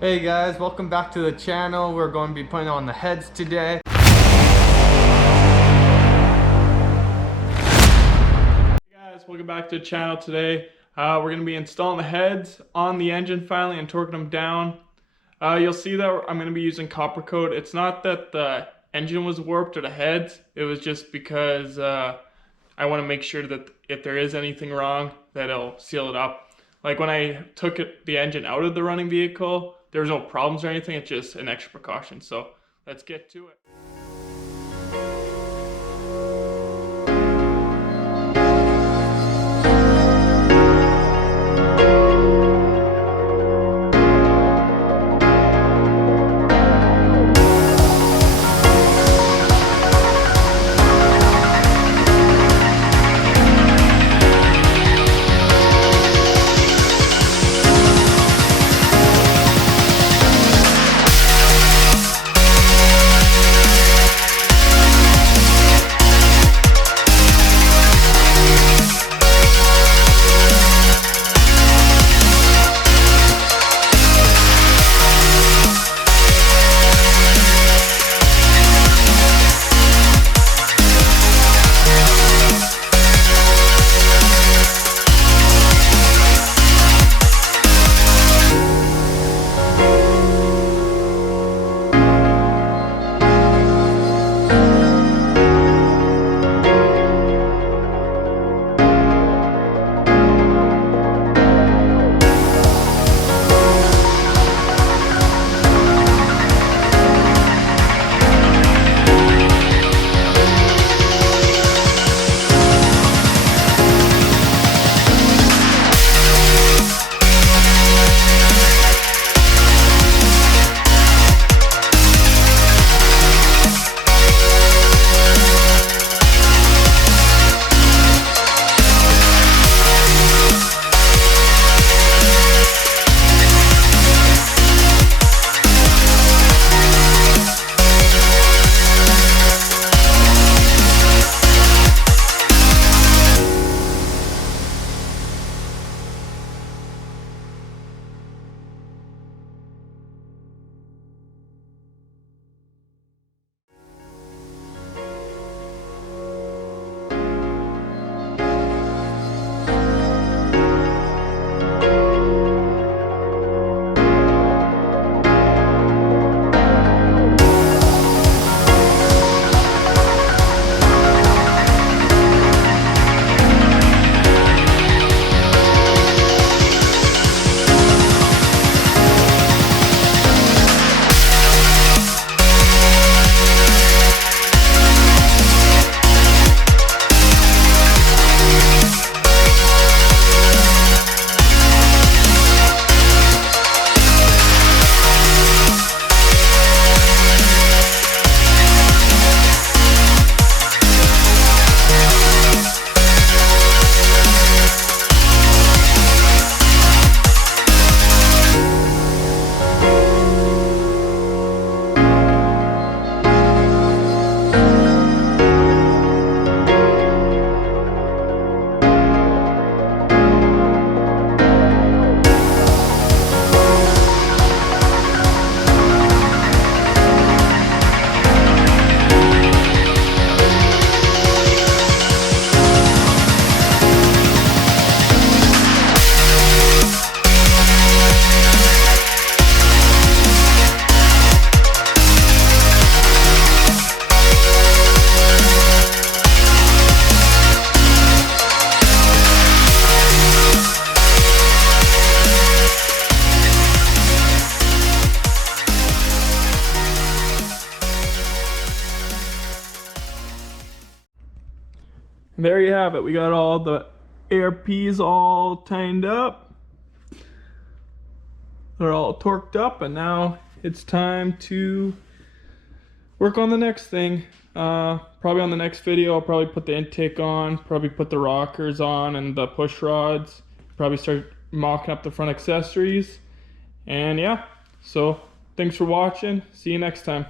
Hey guys, welcome back to the channel. We're going to be putting on the heads today. Hey guys, welcome back to the channel today. We're going to be installing the heads on the engine finally and torquing them down. You'll see that I'm going to be using copper coat. It's not that the engine was warped or the heads, it was just because I want to make sure that if there is anything wrong, that it'll seal it up. Like when I took the engine out of the running vehicle, there was no problems or anything. It's just an extra precaution. So let's get to it. There you have it. We got all the ARPs all tightened up. They're all torqued up, and now it's time to work on the next thing. Probably on the next video, I'll probably put the intake on, probably put the rockers on and the push rods, probably start mocking up the front accessories. And yeah, so thanks for watching. See you next time.